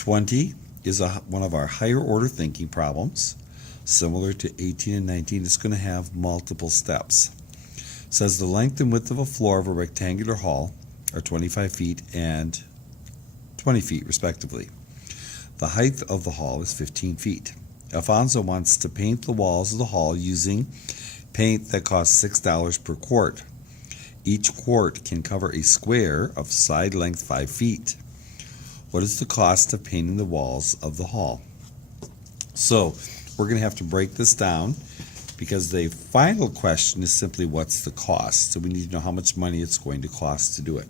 20 is one of our higher order thinking problems. Similar to 18 and 19, it's going to have multiple steps. It says the length and width of a floor of a rectangular hall are 25 feet and 20 feet respectively. The height of the hall is 15 feet. Alfonso wants to paint the walls of the hall using paint that costs $6 per quart. Each quart can cover a square of side length 5 feet. What is the cost of painting the walls of the hall? So we're going to have to break this down because the final question is simply what's the cost. So we need to know how much money it's going to cost to do it.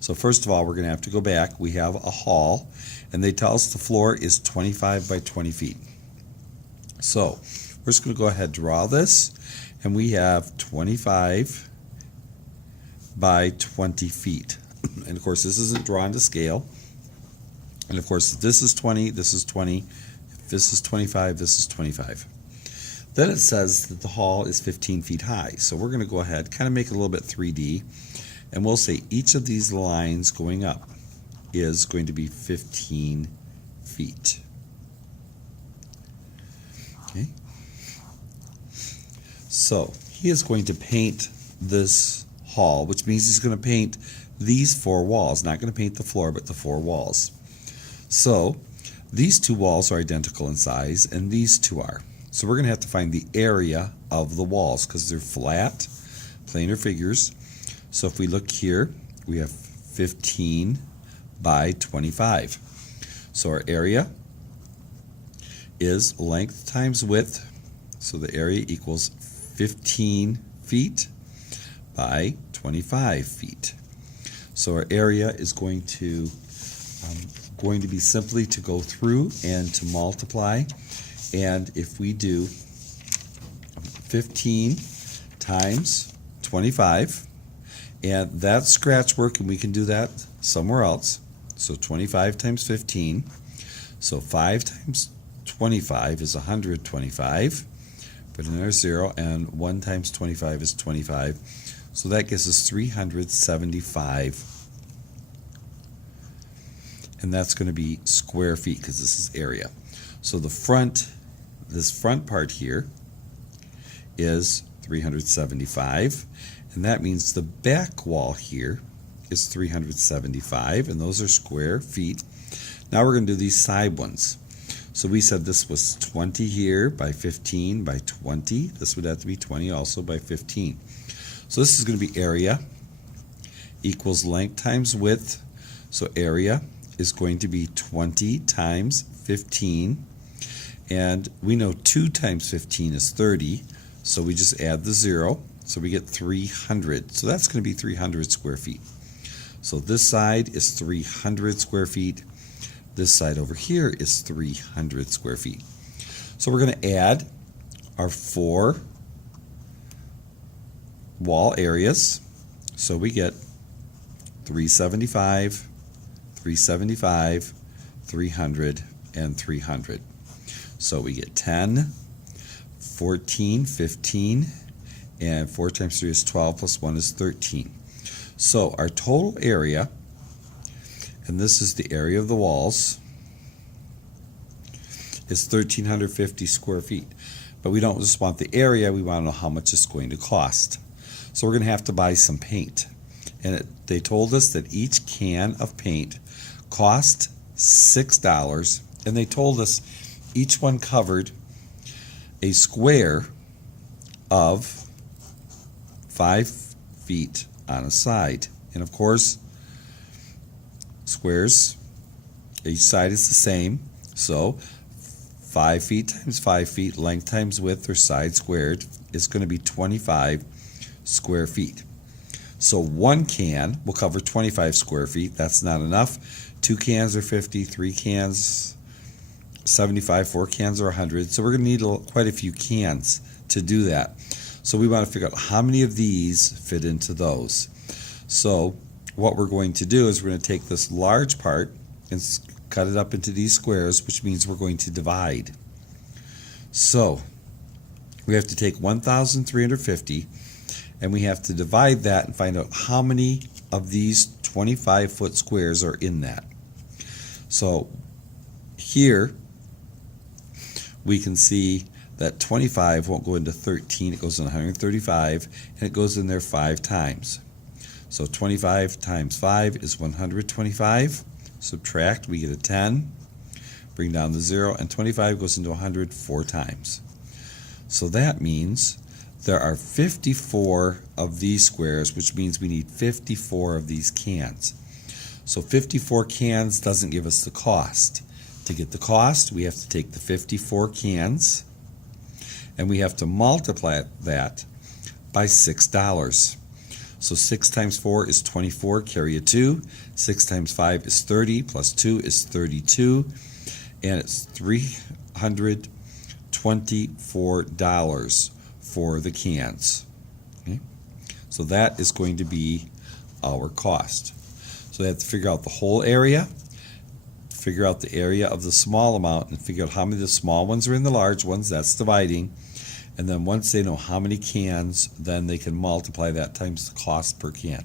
So first of all, we're going to have to go back. We have a hall, and they tell us the floor is 25 by 20 feet. So we're just going to go ahead and draw this, and we have 25 by 20 feet. And of course, this isn't drawn to scale. And of course, this is 20, this is 20, this is 25, this is 25. Then it says that the hall is 15 feet high. So we're going to go ahead, kind of make it a little bit 3D. And we'll say each of these lines going up is going to be 15 feet. Okay. So he is going to paint this hall, which means he's going to paint these 4 walls. Not going to paint the floor, but the 4 walls. So these 2 walls are identical in size, and these 2 are. So we're going to have to find the area of the walls because they're flat, planar figures. So if we look here, we have 15 by 25. So our area is length times width. So the area equals 15 feet by 25 feet. So our area is going to be simply to go through and to multiply. And if we do 15 times 25, and that's scratch work, and we can do that somewhere else. So 25 times 15. So 5 times 25 is 125. Put another 0, and 1 times 25 is 25. So that gives us 375. And that's going to be square feet because this is area. So this front part here is 375. And that means the back wall here is 375, and those are square feet. Now we're going to do these side ones. So we said this was 20 here by 15 by 20. This would have to be 20 also by 15. So this is going to be area equals length times width. So area is going to be 20 times 15. And we know 2 times 15 is 30. So we just add the 0. So we get 300. So that's going to be 300 square feet. So this side is 300 square feet. This side over here is 300 square feet. So we're going to add our 4 wall areas. So we get 375, 375, 300, and 300. So we get 10, 14, 15, and 4 times 3 is 12, plus 1 is 13. So our total area, and this is the area of the walls, is 1,350 square feet. But we don't just want the area, we want to know how much it's going to cost. So we're going to have to buy some paint. And they told us that each can of paint cost $6, and they told us each one covered a square of 5 feet on a side. And of course, squares, each side is the same. So 5 feet times 5 feet, length times width, or side squared, is going to be 25 square feet. So 1 can will cover 25 square feet. That's not enough. 2 cans are 50, 3 cans 75, 4 cans are 100. So we're going to need quite a few cans to do that. So we want to figure out how many of these fit into those. So what we're going to do is we're going to take this large part and cut it up into these squares, which means we're going to divide. So we have to take 1,350 and we have to divide that and find out how many of these 25-foot squares are in that. So Here we can see that 25 won't go into 13, it goes in 135, and it goes in there 5 times. So 25 times 5 is 125. Subtract, we get a 10. Bring down the 0, and 25 goes into 100 4 times. So that means there are 54 of these squares, which means we need 54 of these cans. So 54 cans doesn't give us the cost. To get the cost, we have to take the 54 cans and we have to multiply that by $6. So 6 times 4 is 24, carry a 2. 6 times 5 is 30, plus 2 is 32, and it's $324 for the cans. Okay? So that is going to be our cost. So they have to figure out the whole area, figure out the area of the small amount, and figure out how many of the small ones are in the large ones. That's dividing. And then once they know how many cans, then they can multiply that times the cost per can.